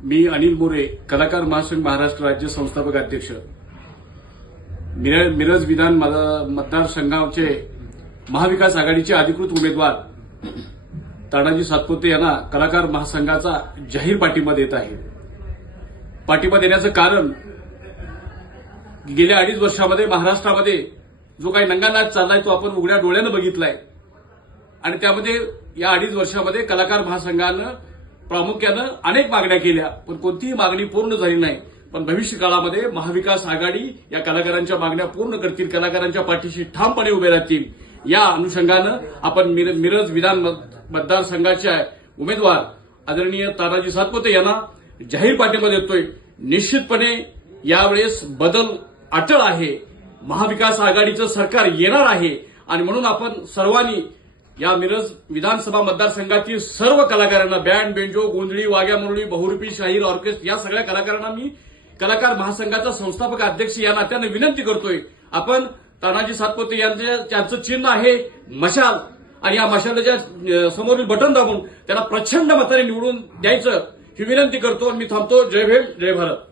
मी अनिल मोरे, कलाकार महासंघ महाराष्ट्र राज्य संस्थापक अध्यक्ष, मिरज विधान मतदारसंघाचे महाविकास आघाडीचे अधिकृत उमेदवार तानाजी सातपुते यांना कलाकार महासंघाचा जाहीर पाठिंबा देत आहे। पाठिंबा देण्याचं कारण गेल्या 2.5 वर्षामध्ये महाराष्ट्रामध्ये जो काही नंगानाच चाललाय तो आपण उघड्या डोळ्यानं बघितलाय आणि त्यामध्ये या 2.5 वर्षामध्ये कलाकार महासंघानं प्रामुख्यानं अनेक मागण्या केल्या, पण कोणतीही मागणी पूर्ण झाली नाही। पण भविष्य काळामध्ये महाविकास आघाडी या कलाकारांच्या मागण्या पूर्ण करतील, कलाकारांच्या पाठीशी ठामपणे उभे राहतील। या अनुषंगानं आपण मिरज विधान मतदारसंघाचे उमेदवार आदरणीय तानाजी सातपुते यांना जाहीर पाठिंबा देतोय। निश्चितपणे यावेळेस बदल अटळ आहे, महाविकास आघाडीचं सरकार येणार आहे आणि म्हणून आपण सर्वांनी या मिरज विधानसभा मतदारसंघातील सर्व कलाकारांना, बँड, बेंजो, गोंधळी, वाघ्या मुरळी, बहुरूपी, शाहीर, ऑर्केस्ट्रा या सगळ्या कलाकारांना मी कलाकार महासंघाचा संस्थापक अध्यक्ष या नात्याने विनंती करतोय, आपण तानाजी सातपुते त्यांचं चिन्ह आहे मशाल आणि या मशालाच्या समोरील बटन दाबून त्यांना प्रचंड मताने निवडून द्यायचं ही विनंती करतो आणि मी थांबतो। जय भीम, जय भारत।